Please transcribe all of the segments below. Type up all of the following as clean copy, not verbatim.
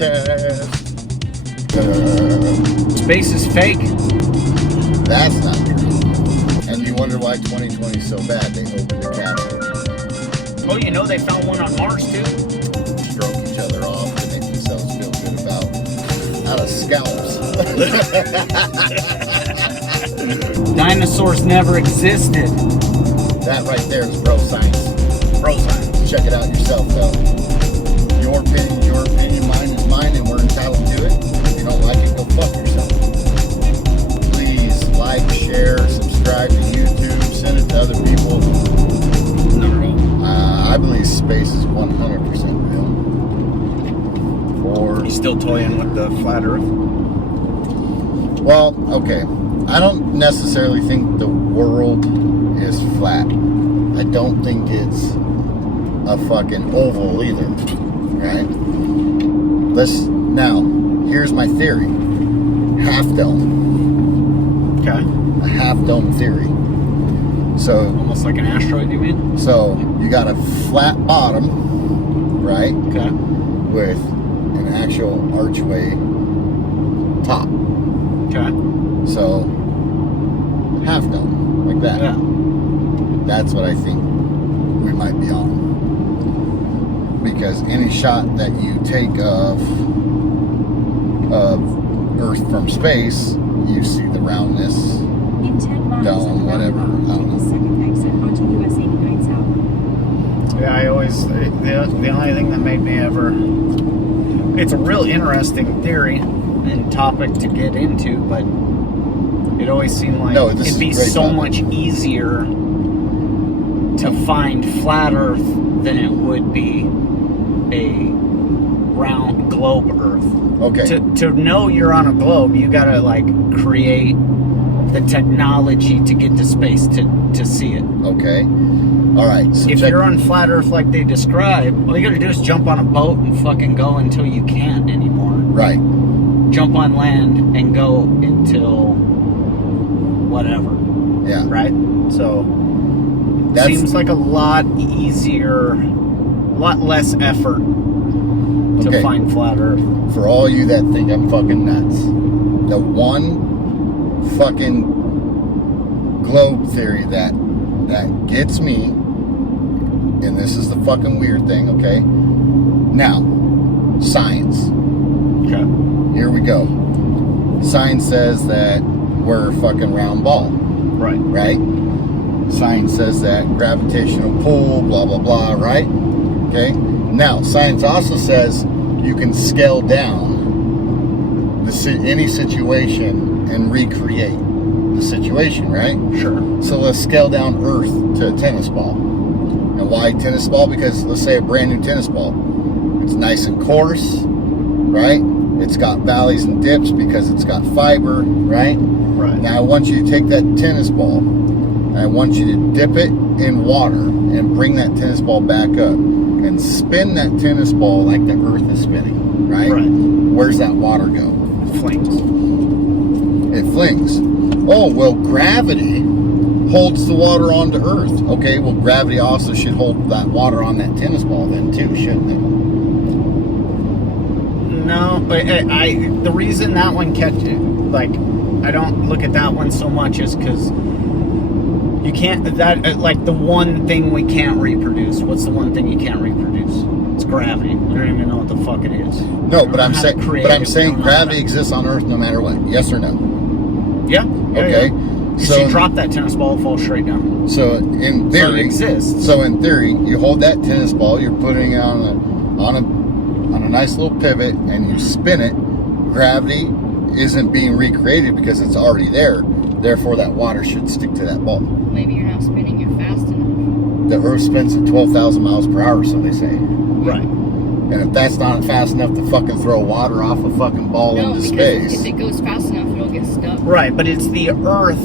Roadcast. Space is fake. That's not true. And you wonder why 2020 is so bad. They opened the capsule. Oh, you know they found one on Mars too. Stroke each other off to make themselves feel good about out of scalps. Dinosaurs never existed. That right there is bro science. Bro science. Check it out yourself, though. Your opinion, mine is mine, and we're entitled to it. If you don't like it, go fuck yourself. Please like, share, subscribe to YouTube, send it to other people. No, real. I believe space is 100% real. Or You still toying with the flat Earth? well, okay. I don't necessarily think the world is flat. I don't think it's a fucking oval either, right? Now, here's my theory. Half dome. Okay. A half dome theory. So, Almost like an asteroid, you mean? so you got a flat bottom, right? Okay. With an actual archway top. Okay. So, half dome, like that. Yeah. That's what I think we might be on. Because any shot that you take of Earth from space, you see the roundness, dome, whatever. I don't know. Yeah, I always the only thing that made me ever. It's a real interesting theory and topic to get into, but it always seemed like it'd be so much easier to find flat Earth than it would be a round globe Earth. Okay. To know you're on a globe, you gotta like create the technology to get to space to see it. Okay. All right. So if you're on flat Earth like they describe, all you gotta do is jump on a boat and fucking go until you can't anymore. Right. Jump on land and go until whatever. Yeah. Right? So seems like a lot easier, a lot less effort to find flat Earth. For all you that think I'm fucking nuts, the one fucking globe theory that gets me, and this is the fucking weird thing, okay? Now, science. Okay. Here we go. Science says that we're a fucking round ball. Right. Right? Science says that gravitational pull, blah, blah, blah, right? Okay? Now, science also says you can scale down any situation and recreate the situation, right? Sure. So let's scale down Earth to a tennis ball. And why tennis ball? Because let's say a brand new tennis ball. It's nice and coarse, right? It's got valleys and dips because it's got fiber, right? Right. Now I want you to take that tennis ball and I want you to dip it in water and bring that tennis ball back up and spin that tennis ball like the Earth is spinning, right? Right. Where's that water go? Flings. It flings. Oh, well, gravity holds the water onto Earth. Okay, well, gravity also should hold that water on that tennis ball then too, shouldn't it? No, but the reason that one like, I don't look at that one so much is because you can't, like the one thing we can't reproduce. What's the one thing you can't reproduce? It's gravity. You don't even know what the fuck it is. No, but I'm saying gravity exists on Earth no matter what. Yes or no? Yeah. Okay. Yeah. So you drop that tennis ball, it falls straight down. So in theory, so it exists. So in theory, you hold that tennis ball, you're putting it on a nice little pivot, and you spin it. Gravity isn't being recreated because it's already there. Therefore, that water should stick to that ball. Maybe you're not spinning it fast enough. The Earth spins at 12,000 miles per hour, so they say. Right. And if that's not fast enough to fucking throw water off a fucking ball into space. If it goes fast enough, it'll get stuck. Right, but it's the Earth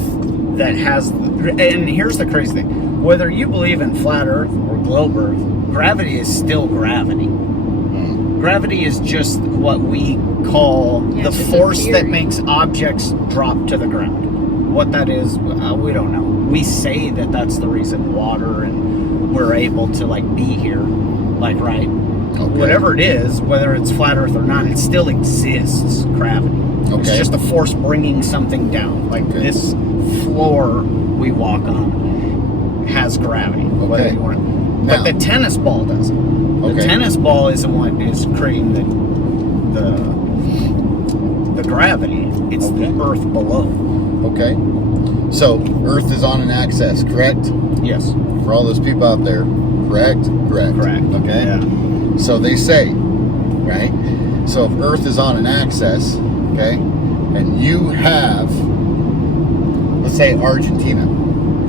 that has... And here's the crazy thing. Whether you believe in flat Earth or globe Earth, gravity is still gravity. Gravity is just what we call the force that makes objects drop to the ground. What that is, we don't know. We say that that's the reason water and we're able to like be here, like, right? whatever it is, whether it's flat Earth or not, it still exists. Gravity. It's just a force bringing something down. Like this floor we walk on has gravity. Whether you want it. But the tennis ball doesn't. The tennis ball isn't what is creating the gravity. It's the Earth below. Okay. So Earth is on an axis, correct? Yes. For all those people out there, correct? Correct. Okay. Yeah. So they say, right? So if Earth is on an axis, okay, and you have, let's say Argentina.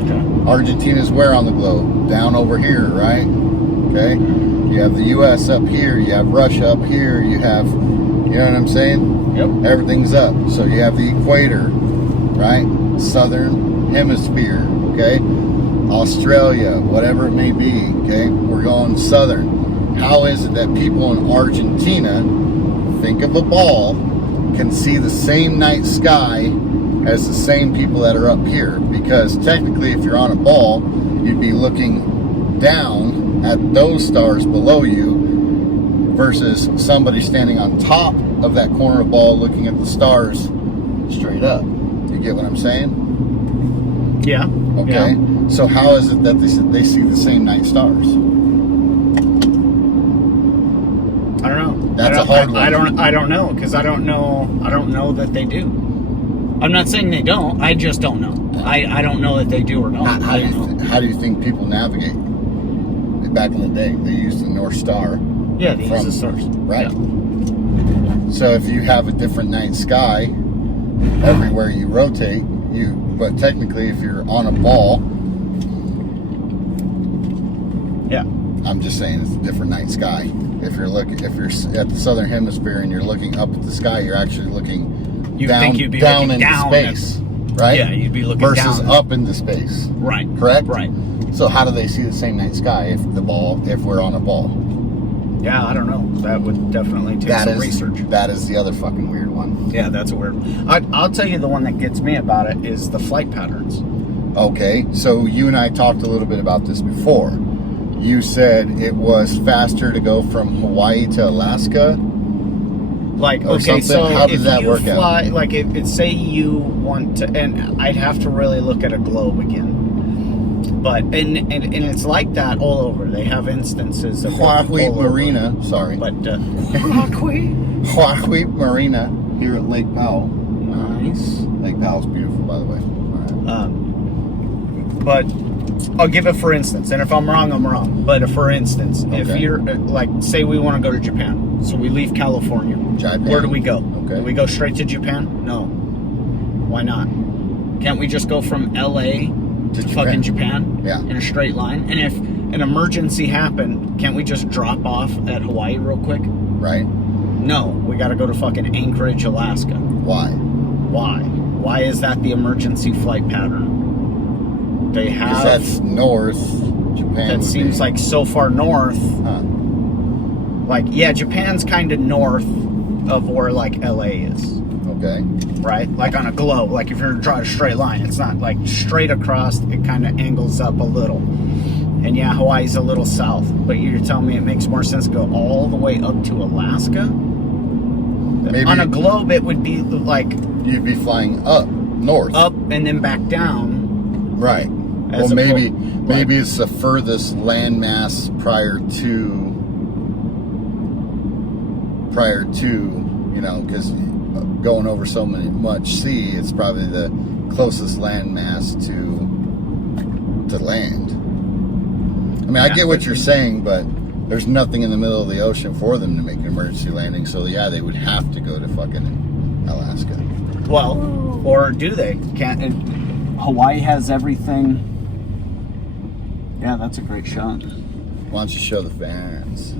Okay. Argentina's where on the globe? Down over here, right? Okay. You have the U.S. up here. You have Russia up here. You have, you know what I'm saying? Yep. Everything's up. So you have the equator, right? Southern hemisphere, okay? Australia, whatever it may be, okay? We're going southern. How is it that people in Argentina, think of a ball, can see the same night sky as the same people that are up here? Because technically, if you're on a ball, you'd be looking down at those stars below you versus somebody standing on top of that corner of ball looking at the stars straight up. You get what I'm saying? Yeah. Okay. Yeah. So how is it that they see the same night stars? I don't know. That's a hard one. I don't know because I don't know that they do. I'm not saying they don't. I just don't know. I don't know that they do or not. How do you think people navigate? Back in the day, they used the North Star. Yeah, they use the stars. Right. Yeah. So if you have a different night sky everywhere you rotate, but technically if you're on a ball, yeah, I'm just saying it's a different night sky. If you're at the southern hemisphere and you're looking up at the sky, you're actually looking down into space, right? Yeah, you'd be looking versus down. up into space. Right. Correct? Right. So how do they see the same night sky if we're on a ball? Yeah, I don't know. That would definitely take some research. That is the other fucking weird one. Yeah, that's a weird one. I'll tell you the one that gets me about it is the flight patterns. Okay, so you and I talked a little bit about this before. You said it was faster to go from Hawaii to Alaska. Like, or okay, something. So how does that work fly, out? Like, it say you want to, and I'd have to really look at a globe again. But and it's like that all over. They have instances of Huahui Marina. Sorry, but Huahui Marina here at Lake Powell. Nice. Lake Powell's beautiful, by the way. All right. But I'll give it for instance, and if I'm wrong, I'm wrong. But for instance, if you're like, say we want to go to Japan, so we leave California. Japan. Where do we go? Okay. Do we go straight to Japan? No. Why not? Can't we just go from LA to fucking Japan? Yeah. In a straight line? And if an emergency happened, can't we just drop off at Hawaii real quick? Right. No, we got to go to fucking Anchorage, Alaska. Why? Why is that the emergency flight pattern? They have. Because that's north. Japan. That seems like so far north. Huh. Like, yeah, Japan's kind of north of where like LA is. Okay. Right? Like on a globe. Like if you're drawing a straight line, it's not like straight across. It kind of angles up a little. And yeah, Hawaii's a little south. But you're telling me it makes more sense to go all the way up to Alaska? Maybe on a globe, it would be like... You'd be flying up, north. Up and then back down. Right. Well, maybe it's the furthest landmass prior to, you know, because going over so much sea, it's probably the closest landmass to land. I mean, I get what you're saying, but there's nothing in the middle of the ocean for them to make an emergency landing. So yeah, they would have to go to fucking Alaska. Well, or do they? Can't? Hawaii has everything. Yeah, that's a great shot. Why don't you show the fans?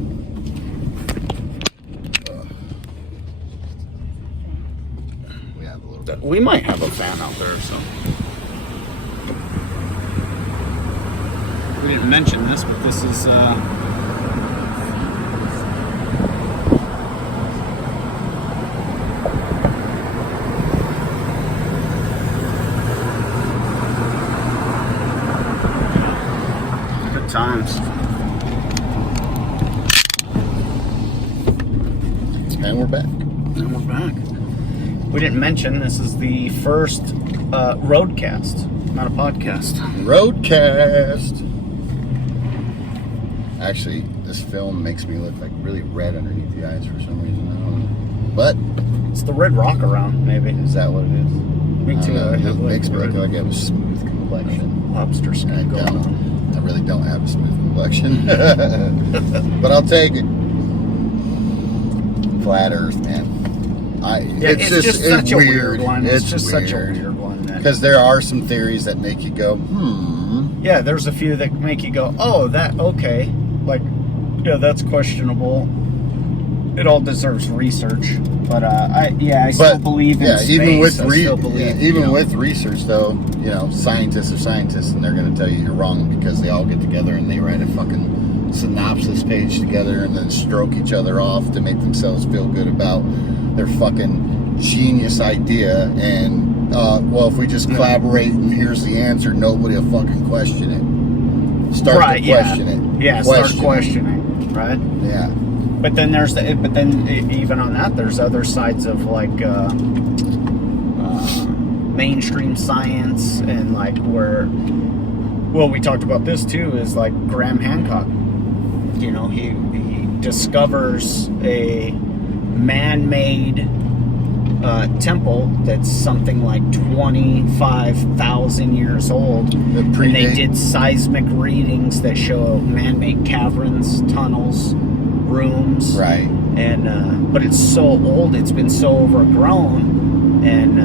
We have a little bit. We might have a fan out there or something. We didn't mention this, but this is times. And we're back. And we're back. We didn't mention this is the first Roadcast, not a podcast. Roadcast. Actually, this film makes me look like really red underneath the eyes for some reason. I don't know. But It's the red rock around, maybe. is that what it is? Me too. It makes me look like I have a smooth complexion. Lobster And I skin going don't. on. I really don't have a smooth complexion. But I'll take it. Flat Earth, man. It's just such a weird one. It's just such a weird one. Because there are some theories that make you go, Yeah, there's a few that make you go, oh, that, okay. Like, yeah, that's questionable. It all deserves research. But, I still believe in space. Even with with research, though, you know, scientists are scientists, and they're going to tell you you're wrong because they all get together and they write a fucking synopsis page together and then stroke each other off to make themselves feel good about their fucking genius idea. And, well, if we just collaborate and here's the answer, nobody will fucking question it. Start to question it. Yeah, start questioning, right? Yeah. But then even on that, there's other sides of like mainstream science and like where, well, we talked about this too, is like Graham Hancock. You know, he discovers a man-made temple that's something like 25,000 years old, and they did seismic readings that show man-made caverns, tunnels, rooms, right? And but it's so old, it's been so overgrown, and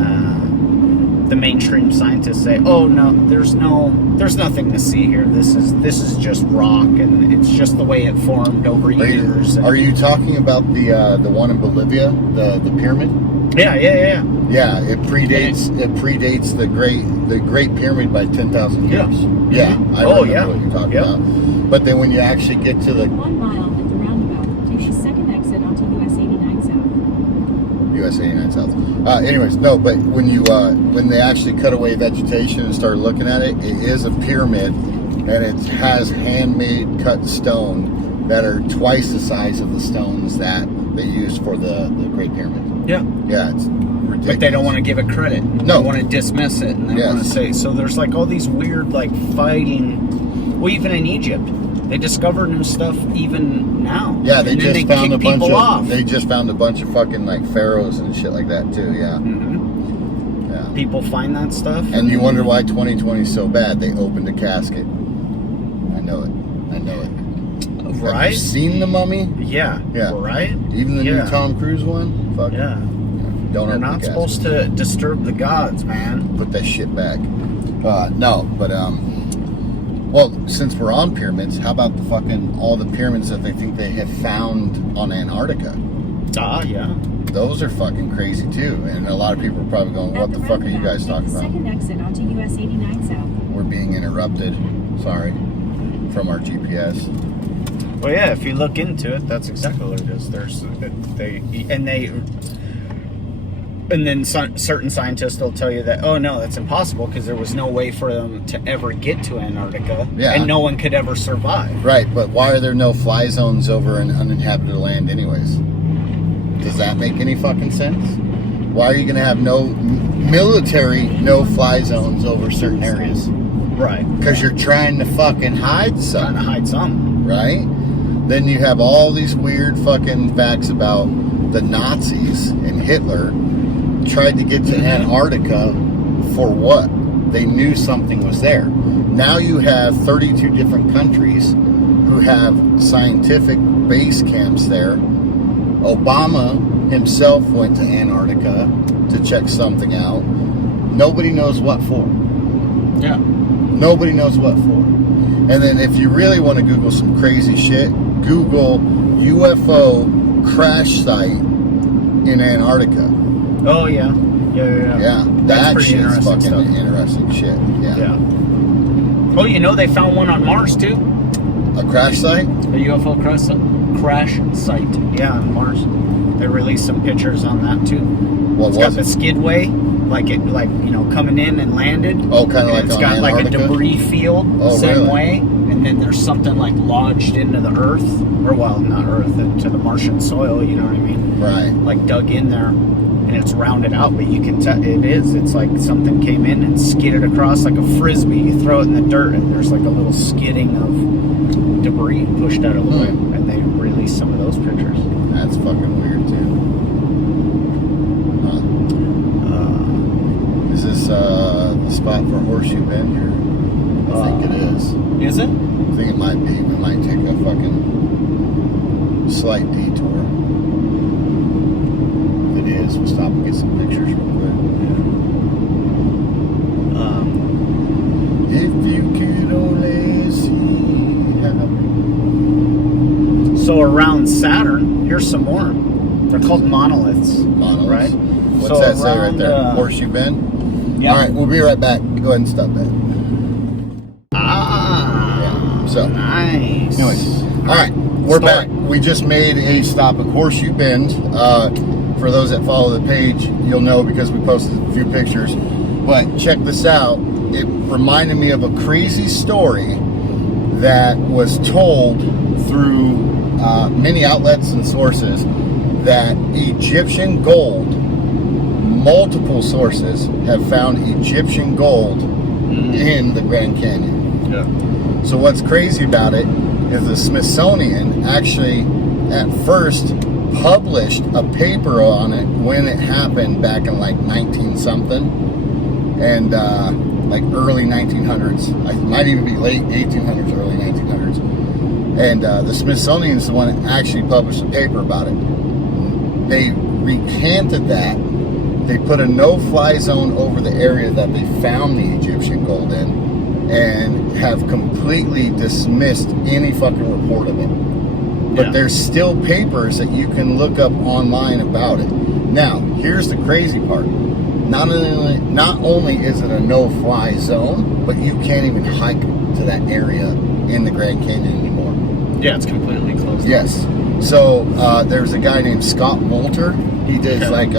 the mainstream scientists say, oh no, there's nothing to see here. This is just rock, and it's just the way it formed over years. Are you talking about the one in Bolivia, the pyramid? Yeah. Yeah, it predates the Great Pyramid by 10,000 years. Yeah, I remember what you're talking about. But then when you actually get to the 1 mile at the roundabout, take the second exit onto US 89 South. US 89 South. Anyways, no, but when they actually cut away vegetation and started looking at it, it is a pyramid, and it has handmade cut stone that are twice the size of the stones that they used for the Great Pyramid. Yeah, it's ridiculous. but they don't want to give it credit. No. They want to dismiss it, and they want to say, so there's like all these weird like fighting. Well, even in Egypt, they discover new stuff even now. Yeah, they just found a bunch of. They just found a bunch of fucking like pharaohs and shit like that too. Yeah. Mm-hmm. Yeah. People find that stuff, and you wonder why 2020 is so bad. They opened a casket. I know it. Right? Have you seen The Mummy? Yeah. Right? Even the new Tom Cruise one? Fuck. Yeah. Don't You're not supposed to disturb the gods, man. Put that shit back. No, but well, since we're on pyramids, how about the fucking all the pyramids that they think they have found on Antarctica? Yeah. Those are fucking crazy too, and a lot of people are probably going, "What the fuck are you guys talking about?" Second exit onto US 89 South. We're being interrupted. Sorry, from our GPS. Well, yeah, if you look into it, that's exactly what it is. And then certain scientists will tell you that, oh no, that's impossible because there was no way for them to ever get to Antarctica, and no one could ever survive. Right, but why are there no fly zones over an uninhabited land anyways? Does that make any fucking sense? Why are you going to have no fly zones over certain areas? Right. Because you're trying to fucking hide something. Right? Then you have all these weird fucking facts about the Nazis and Hitler tried to get to Antarctica for what? They knew something was there. Now you have 32 different countries who have scientific base camps there. Obama himself went to Antarctica to check something out. Nobody knows what for. Yeah. Nobody knows what for. And then if you really want to Google some crazy shit, Google UFO crash site in Antarctica. Oh, yeah. Yeah, that shit's fucking interesting shit. Yeah. Oh, you know they found one on Mars, too? A crash site? A UFO crash site. Yeah, on Mars. They released some pictures on that, too. It's got the skidway, coming in and landed. Oh, kind of like it's on got Antarctica? like a debris field, same way. And and then there's something like lodged into the earth, or well, not earth, into the Martian soil, you know what I mean? Right. Like dug in there, and it's rounded out, but you can tell it's like something came in and skidded across like a frisbee. You throw it in the dirt, and there's like a little skidding of debris pushed out of the way, and they released some of those pictures. That's fucking weird too. Is this the spot for Horseshoe Bend here? I think it is. Is it? I think it might be. We might take a fucking slight detour. If it is, we'll stop and get some pictures real quick. If you could only see how. So around Saturn, here's some more. They're called monoliths. Monoliths. Right? What's So that say right there? around, Horseshoe Bend? Yeah. All right, we'll be right back. Go ahead and stop that. Yeah. So, Nice. anyways, all right, we're back. We just made a stop at Horseshoe Bend. For those that follow the page, you'll know because we posted a few pictures. But check this out. It reminded me of a crazy story that was told through many outlets and sources that Egyptian gold, multiple sources have found Egyptian gold in the Grand Canyon. Yeah. So what's crazy about it is the Smithsonian actually at first published a paper on it when it happened back in like 19 something and like early 1900s. It might even be late 1800s, early 1900s. And the Smithsonian is the one that actually published a paper about it. They recanted that. They put a no-fly zone over the area that they found the Egyptian gold in and have completely dismissed any fucking report of it. But there's still papers that you can look up online about it. Now, here's the crazy part. Not only is it a no-fly zone, but you can't even hike to that area in the Grand Canyon anymore. Yeah, it's completely closed. Yes. So there's a guy named Scott Moulter. He does like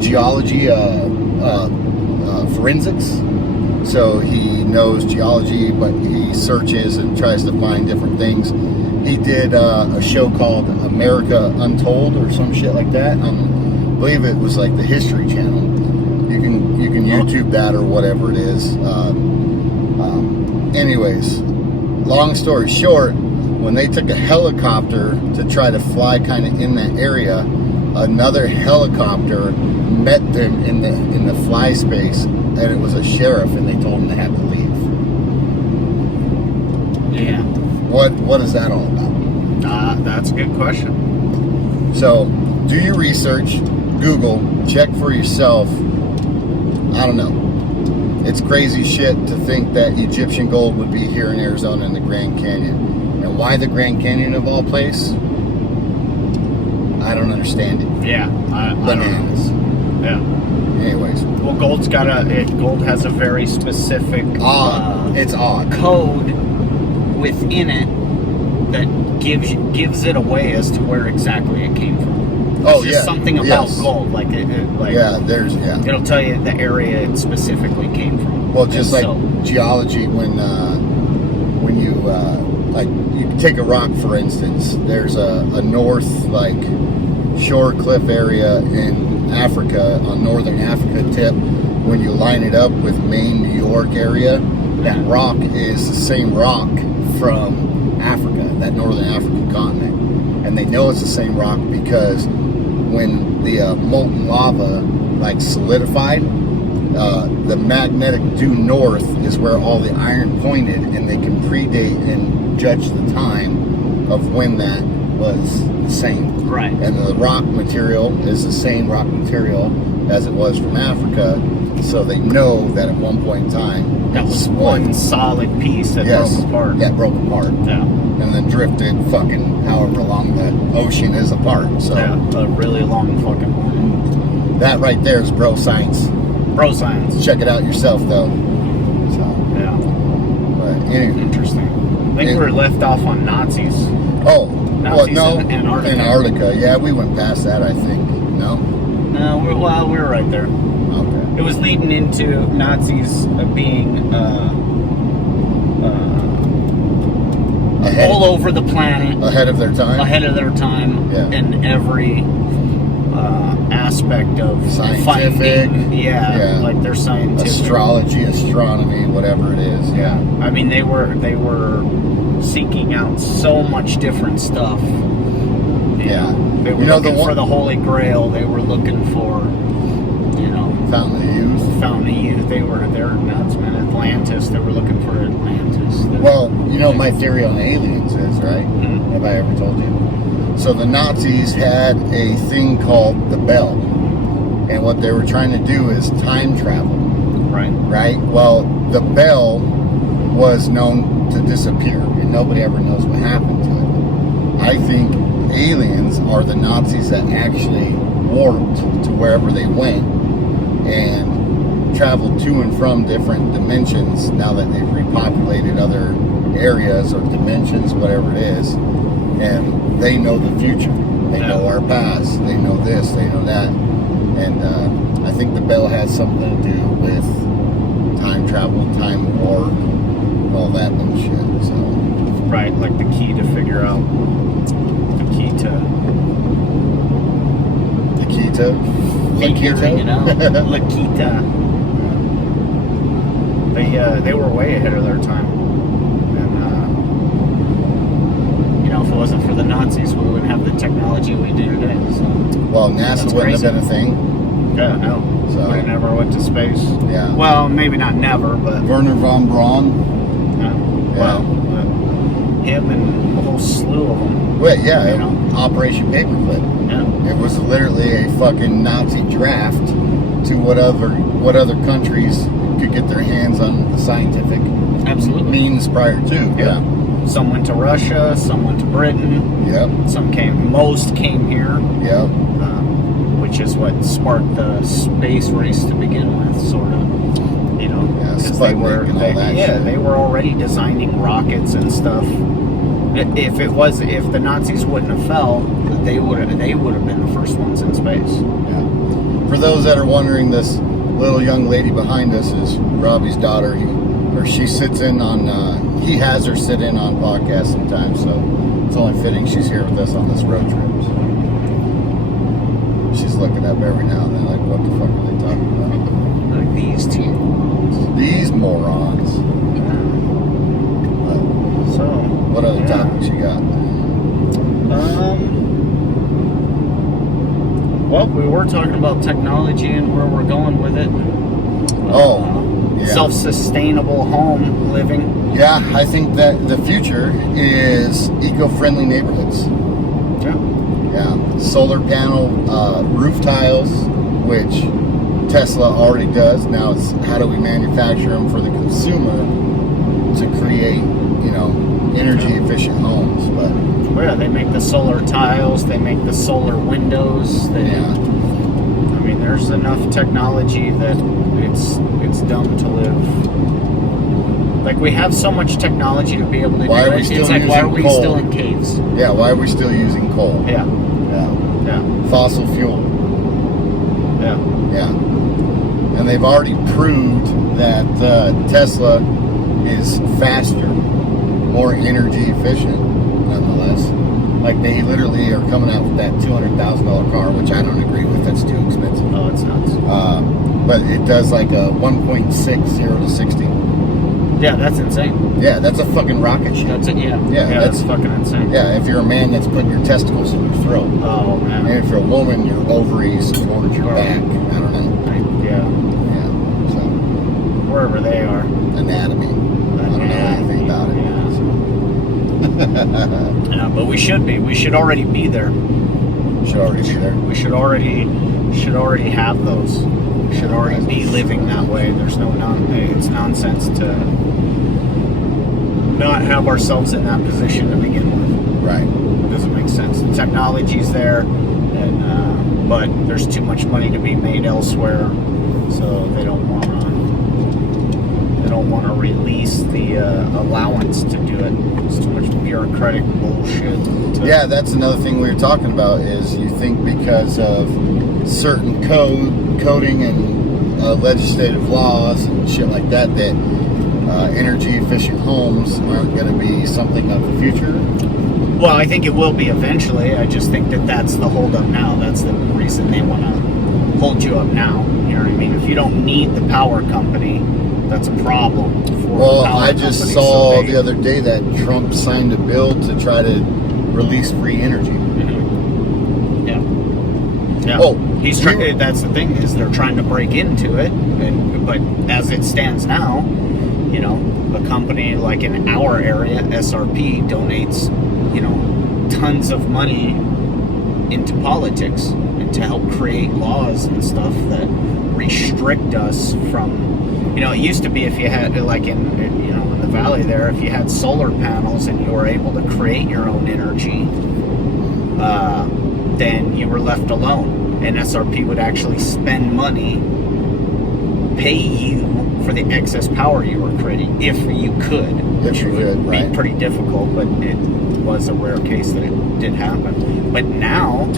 geology, forensics. So he knows geology, but he searches and tries to find different things. He did a show called America Untold or some shit like that. I believe it was like the History Channel. You can YouTube that or whatever it is. Anyways, long story short, when they took a helicopter to try to fly kind of in that area, another helicopter met them in the fly space, and it was a sheriff, and they told them they had to leave. Yeah. What is that all about? That's a good question. So, do your research, Google, check for yourself. I don't know. It's crazy shit to think that Egyptian gold would be here in Arizona in the Grand Canyon. And why the Grand Canyon of all place? I don't understand it. Yeah. Bananas. Yeah. Anyways. Well, gold has a very specific it's odd code within it that gives it away as to where exactly it came from. It's just something about gold, like it'll tell you the area it specifically came from. Well, just like geology, when you like you take a rock for instance, there's a north like shore cliff area in Africa, on northern Africa tip. When you line it up with Maine, New York area, that rock is the same rock from Africa, that northern African continent. And they know it's the same rock because when the molten lava like solidified, the magnetic due north is where all the iron pointed, and they can predate and judge the time of when that was the same. Right. And the rock material is the same rock material as it was from Africa, so they know that at one point in time that was one solid piece that broke apart. Yeah, broke apart. Yeah. And then drifted fucking however long the ocean is apart. So yeah, a really long fucking one. That right there is bro science. Bro science. Check it out yourself though. So yeah. But anyway. Interesting. I think we were left off on Nazis. Oh, Nazis well, no, in Antarctica. Antarctica. Yeah, we went past that, I think. No? No, we were right there. Okay. It was leading into Nazis being all over the planet, ahead of their time. Yeah. In every aspect of scientific, finding, like their scientific astrology, astronomy, whatever it is. Yeah, I mean they were seeking out so much different stuff. Yeah, they were looking for the Holy Grail. They were looking for, Fountain of Youth. They're nuts, man. Atlantis. They were looking for Atlantis. Well, my theory on aliens is, right? Mm-hmm. Have I ever told you? So the Nazis had a thing called the Bell, and what they were trying to do is time travel. Right. Right. Well, the Bell was known to disappear, and nobody ever knows what happened to it. I think aliens are the Nazis that actually warped to wherever they went and traveled to and from different dimensions now that they've repopulated other areas or dimensions, whatever it is, and they know the future. They know our past. They know this. They know that. And I think the Bell has something to do with time travel, time warp, all that and shit. So, right, like the key to figure out figuring it out. Lakita. They were way ahead of their time, and if it wasn't for the Nazis, we wouldn't have the technology we do today. So, well, NASA wouldn't have been a thing. Yeah, no. So we never went to space. Yeah. Well, maybe not never, but Werner von Braun. Yeah. Well, him and a whole slew of them. Well, yeah. Operation Paperclip. Yeah. It was literally a fucking Nazi draft to what other countries could get their hands on the scientific means prior to. Yeah. Some went to Russia, some went to Britain. Yep. Most came here. Yep. Which is what sparked the space race to begin with, sort of. Because they were already designing rockets and stuff. If the Nazis wouldn't have fell, they would have been the first ones in space. Yeah. For those that are wondering, this little young lady behind us is Robbie's daughter. She sits in on. He has her sit in on podcasts sometimes, so it's only fitting she's here with us on this road trip. So. She's looking up every now and then, like, what the fuck are they talking about? Like these two. These morons. So, what other topics you got? Well, we were talking about technology and where we're going with it. Self-sustainable home living. Yeah, I think that the future is eco-friendly neighborhoods. Yeah, solar panel roof tiles, which Tesla already does. Now it's how do we manufacture them for the consumer to create, energy efficient homes. But they make the solar tiles, they make the solar windows. There's enough technology that it's dumb to live. Like, we have so much technology to be able to do it. It's like, why are we still in caves? Yeah, why are we still using coal? Yeah. Fossil fuel. Yeah. And they've already proved that Tesla is faster, more energy efficient, nonetheless. Like, they literally are coming out with that $200,000 car, which I don't agree with. That's too expensive. Oh, it's nuts. But it does like a 1.6 0 to 60. Yeah, that's insane. Yeah, that's a fucking rocket ship. That's it. Yeah, that's fucking insane. Yeah, if you're a man, that's putting your testicles in your throat. Oh man. And if you're a woman, your ovaries towards your back. I don't know. Yeah. So wherever they are. Anatomy. I don't know anything about it. Yeah, but we should be. We should already be there. Should already be there. We should already have those. We should already be living that way. There's it's nonsense to not have ourselves in that position to begin with. Right. It doesn't make sense. The technology's there, but there's too much money to be made elsewhere, so they don't want to release the allowance to do it. It's too much bureaucratic bullshit. Yeah, that's another thing we were talking about. Is you think because of certain coding and legislative laws and shit like that energy efficient homes aren't going to be something of the future. Well, I think it will be eventually. I just think that that's the holdup now. That's the reason they want to hold you up now. You know what I mean? If you don't need the power company, that's a problem for Well, the power I just company. saw So they- the other day that Trump signed a bill to try to release free energy. Yeah. Yeah. Oh, he's trying. That's the thing, is they're trying to break into it, but as it stands now, you know, a company like in our area, SRP, donates, you know, tons of money into politics and to help create laws and stuff that restrict us from, you know, it used to be if you had, like in the valley there, if you had solar panels and you were able to create your own energy, then you were left alone. And SRP would actually spend money, pay you for the excess power you were creating, if you could. If you could, Be right. pretty difficult, but it was a rare case that it did happen. But now,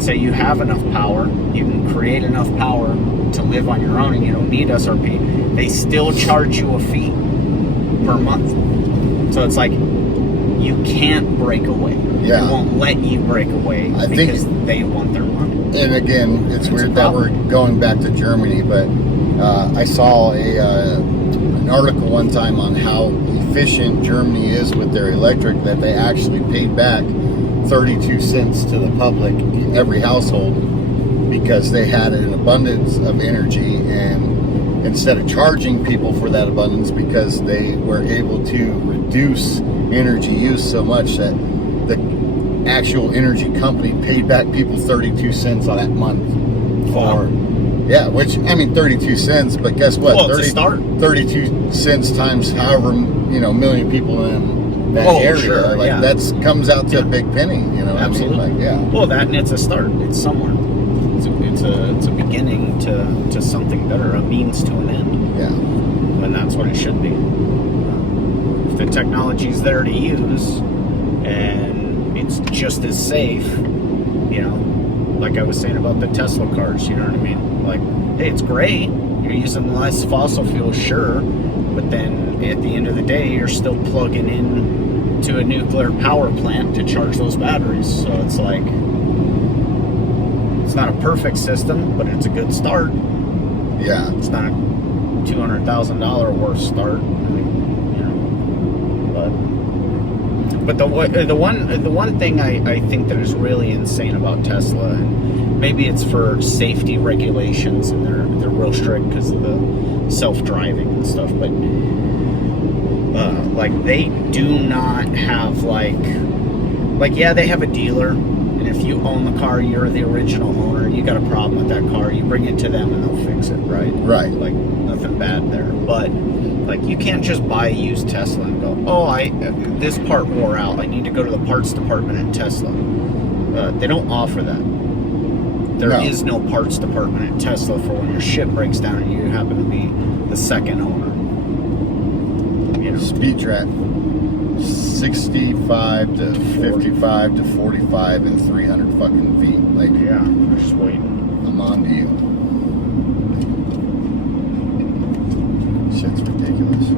say you have enough power, you can create enough power to live on your own, and you don't need SRP. They still charge you a fee per month. So it's like, you can't break away. Yeah. They won't let you break away I think- because they want their money. And again, it's It's weird a that we're problem. going back to Germany, but I saw an article one time on how efficient Germany is with their electric, that they actually paid back 32 cents to the public, every household, because they had an abundance of energy, and instead of charging people for that abundance, because they were able to reduce energy use so much that the actual energy company paid back people 32 cents on that month for, yeah, which, I mean, 32 cents, but guess what? Well, it's a start. 32 cents times however, million people in that Oh, area. sure, like, yeah. that's comes out to a big penny, you know what Absolutely. I mean? Like, yeah. Well, that, and it's a start. It's somewhere. It's a beginning to something better, a means to an end. Yeah. And that's what it should be. If the technology's there to use and it's just as safe, like I was saying about the Tesla cars, you know what I mean? Like, hey, it's great. You're using less fossil fuel, sure, but then at the end of the day, you're still plugging in to a nuclear power plant to charge those batteries. So it's like, it's not a perfect system, but it's a good start. Yeah. It's not a $200,000 worth start. But the one thing I think that is really insane about Tesla, and maybe it's for safety regulations, and they're real strict because of the self-driving and stuff, but like, they do not have like yeah, they have a dealer, and if you own the car, you're the original owner, you got a problem with that car, you bring it to them and they'll fix it, right? Right. Like, nothing bad there. But like, you can't just buy a used Tesla and go, oh, this part wore out, I need to go to the parts department at Tesla. They don't offer that. There is no parts department at Tesla for when your shit breaks down and you happen to be the second owner. Speed trap 65 to 55 to 45 and 300 fucking feet. Like, Yeah, I'm just waiting. I'm on to you. Shit's ridiculous.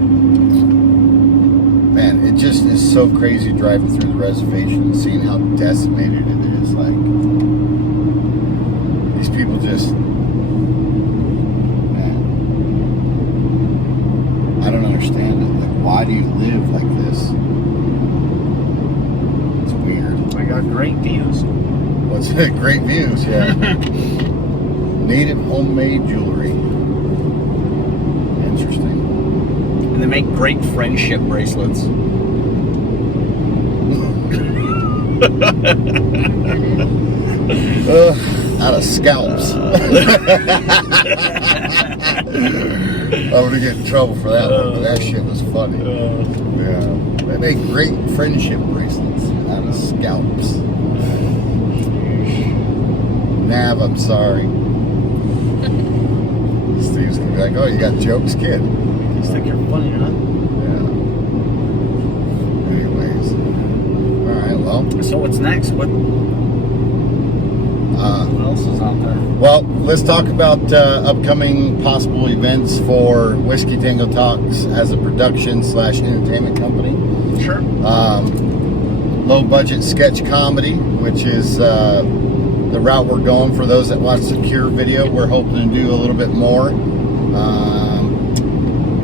Man, it just is so crazy driving through the reservation and seeing how decimated it is. Like, these people just, man, I don't understand it. Like, why do you live like this? It's weird. I got great views. What's it? Great views, yeah. Native homemade jewelry. Interesting. And they make great friendship bracelets. Out of scalps. I'm gonna get in trouble for that one, but that shit was funny. Yeah. They make great friendship bracelets out of scalps. Nav, I'm sorry. Steve's gonna be like, oh, you got jokes, kid. You think you're funny, huh? Yeah. Anyways. Alright, well, So what's next? What? I What else is out there? Well, let's talk about upcoming possible events for Whiskey Tango Talks as a production / entertainment company. Sure. Low budget sketch comedy, which is the route we're going. For those that watch the Cure video, we're hoping to do a little bit more.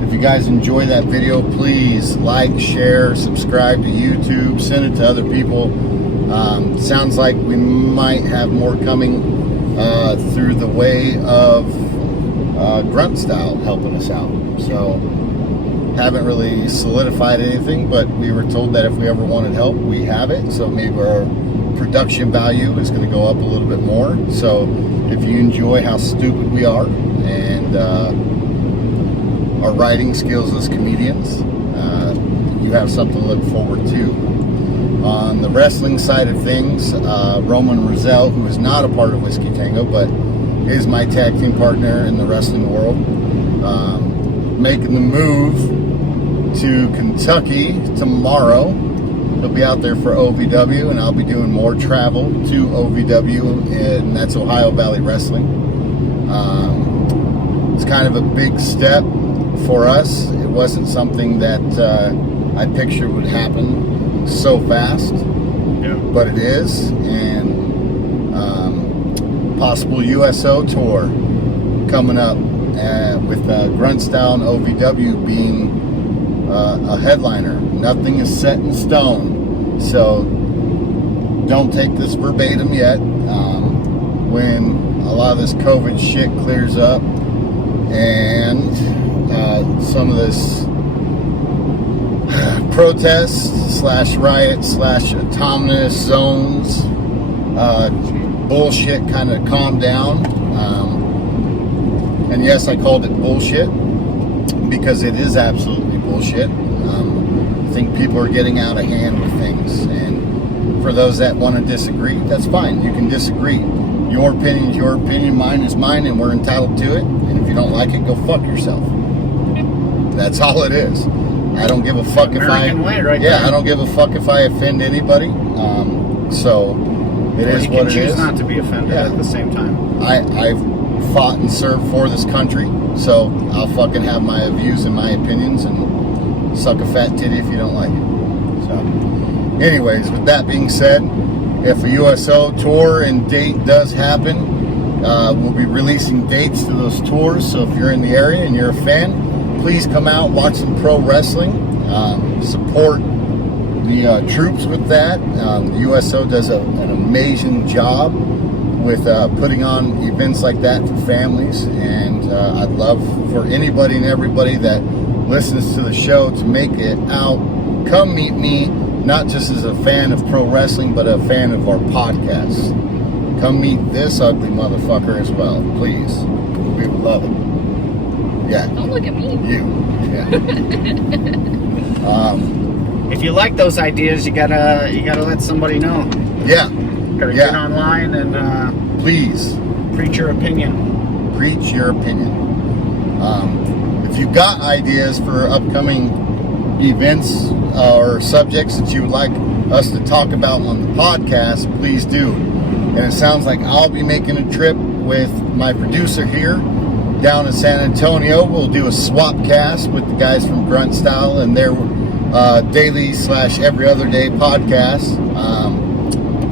If you guys enjoy that video, please like, share, subscribe to YouTube, send it to other people. Sounds like we might have more coming through the way of Grunt Style helping us out. So haven't really solidified anything, but we were told that if we ever wanted help, we have it. So maybe our production value is going to go up a little bit more. So if you enjoy how stupid we are and our writing skills as comedians, you have something to look forward to. On the wrestling side of things, Roman Roselle, who is not a part of Whiskey Tango, but is my tag team partner in the wrestling world, making the move to Kentucky tomorrow. He'll be out there for OVW, and I'll be doing more travel to OVW, and that's Ohio Valley Wrestling. It's kind of a big step for us. It wasn't something that I pictured would happen so fast, but it is. And possible USO tour coming up with Grunt Style and OVW being a headliner. Nothing is set in stone, so don't take this verbatim yet. When a lot of this COVID shit clears up and some of this protests / riots / autonomous zones bullshit kind of calm down. And yes, I called it bullshit because it is absolutely bullshit. I think people are getting out of hand with things, and for those that want to disagree, that's fine. You can disagree. Your opinion is your opinion, mine is mine, and we're entitled to it. And if you don't like it, go fuck yourself. That's all it is. I don't give a fuck if I don't give a fuck if I offend anybody. So it is what it is. You can choose not to be offended at the same time. I've fought and served for this country, so I'll fucking have my views and my opinions and suck a fat titty if you don't like it. So, anyways, with that being said, if a USO tour and date does happen, we'll be releasing dates to those tours. So if you're in the area and you're a fan, please come out, watch some pro wrestling, support the troops with that. The USO does an amazing job with putting on events like that for families, and I'd love for anybody and everybody that listens to the show to make it out. Come meet me, not just as a fan of pro wrestling, but a fan of our podcast. Come meet this ugly motherfucker as well, please. We would love it. Yeah. Don't look at me. You. Yeah. If you like those ideas, you gotta let somebody know. Yeah. Gotta get online and please preach your opinion. Preach your opinion. If you've got ideas for upcoming events or subjects that you would like us to talk about on the podcast, please do. And it sounds like I'll be making a trip with my producer here down in San Antonio. We'll do a swap cast with the guys from Grunt Style and their daily / every other day podcast.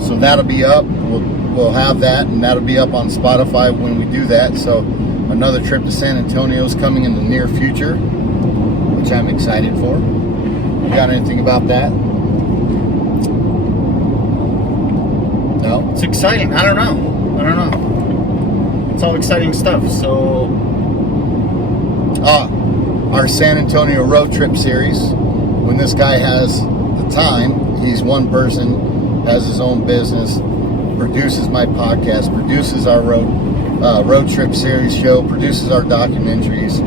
So that'll be up. We'll have that, and that'll be up on Spotify when we do that. So another trip to San Antonio is coming in the near future, which I'm excited for. You got anything about that? No? It's exciting. I don't know. It's all exciting stuff. So our San Antonio road trip series, when this guy has the time, he's one person, has his own business, produces my podcast, produces our road trip series show, produces our documentaries,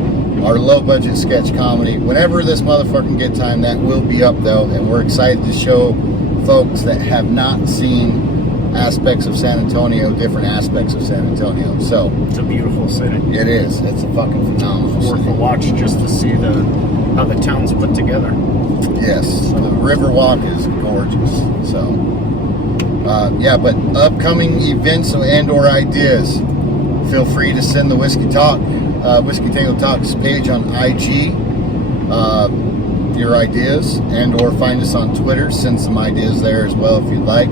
our low budget sketch comedy. Whenever this motherfucker can get time, that will be up though, and we're excited to show folks that have not seen aspects of San Antonio, different aspects of San Antonio. So it's a beautiful city. It is. It's a fucking phenomenal It's worth city. a watch just to see how the town's put together. Yes, the Riverwalk is gorgeous. So Yeah, but upcoming events and or ideas, feel free to send the Whiskey Tango Talks page on IG, your ideas, and or find us on Twitter. Send some ideas there as well if you'd like.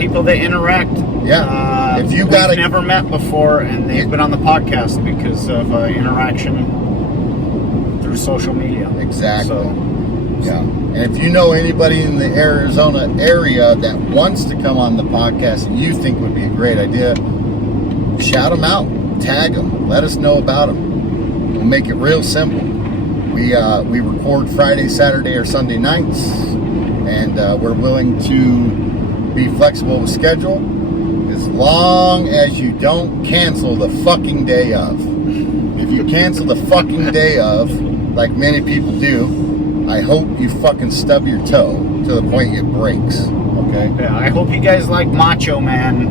People that interact. Yeah, if you we've never met before, and they've been on the podcast because of interaction through social media. Exactly. So, yeah, and if you know anybody in the Arizona area that wants to come on the podcast and you think would be a great idea, shout them out, tag them, let us know about them. We'll make it real simple. We record Friday, Saturday, or Sunday nights, and we're willing to be flexible with schedule as long as you don't cancel the fucking day of. If you cancel the fucking day of, like many people do, I hope you fucking stub your toe to the point it breaks. Okay? Yeah, I hope you guys like Macho Man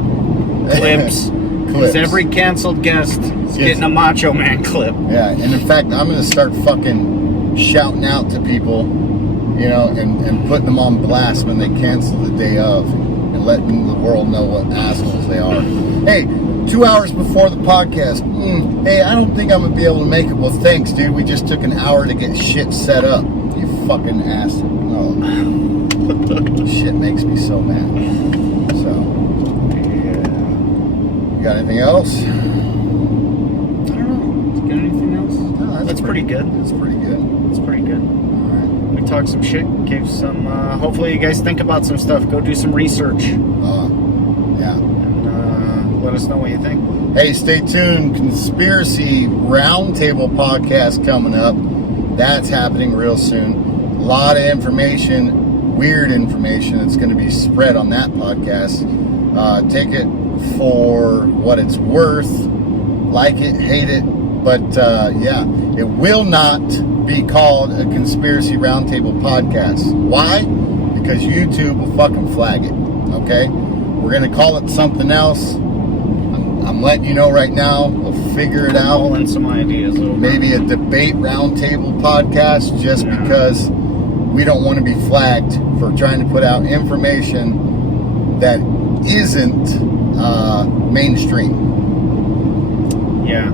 clips. Because every canceled guest is getting a Macho Man clip. Yeah, and in fact, I'm going to start fucking shouting out to people, you know, and putting them on blast when they cancel the day of, and letting the world know what assholes they are. Hey, 2 hours before the podcast, hey, I don't think I'm going to be able to make it. Well, thanks, dude. We just took an hour to get shit set up. You fucking ass. Oh, shit makes me so mad. So, yeah. You got anything else? I don't know. Got anything else? No, that's pretty good. That's pretty good. That's pretty good. All right. We talked some shit, gave some, hopefully you guys think about some stuff. Go do some research. Yeah. And let us know what you think. Hey, stay tuned. Conspiracy Roundtable podcast coming up. That's happening real soon. A lot of information, weird information that's going to be spread on that podcast. Take it for what it's worth. Like it, hate it. But, yeah, it will not be called a Conspiracy Roundtable podcast. Why? Because YouTube will fucking flag it. Okay? We're going to call it something else. I'm letting you know right now. We'll figure it out. Pull in some ideas. Maybe a debate roundtable podcast, just because we don't want to be flagged for trying to put out information that isn't mainstream. Yeah.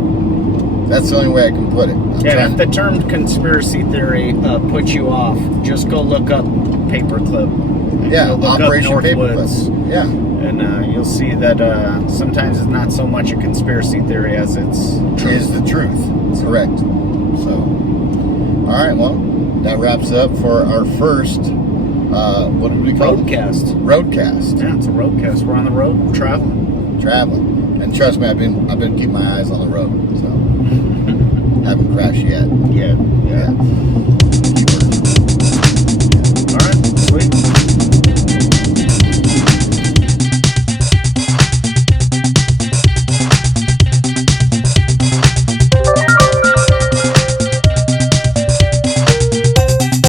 That's the only way I can put it. If the term conspiracy theory puts you off, just go look up Paperclip. Yeah, Operation Northwoods. Paperclip. Yeah. And you'll see that sometimes it's not so much a conspiracy theory as it's truth. Is the truth. Correct. So, all right, well, that wraps up for our first, what did we call Roadcast. it? Roadcast. Yeah, it's a roadcast. We're on the road. We're traveling. And trust me, I've been keeping my eyes on the road, so haven't crashed yet. Yeah.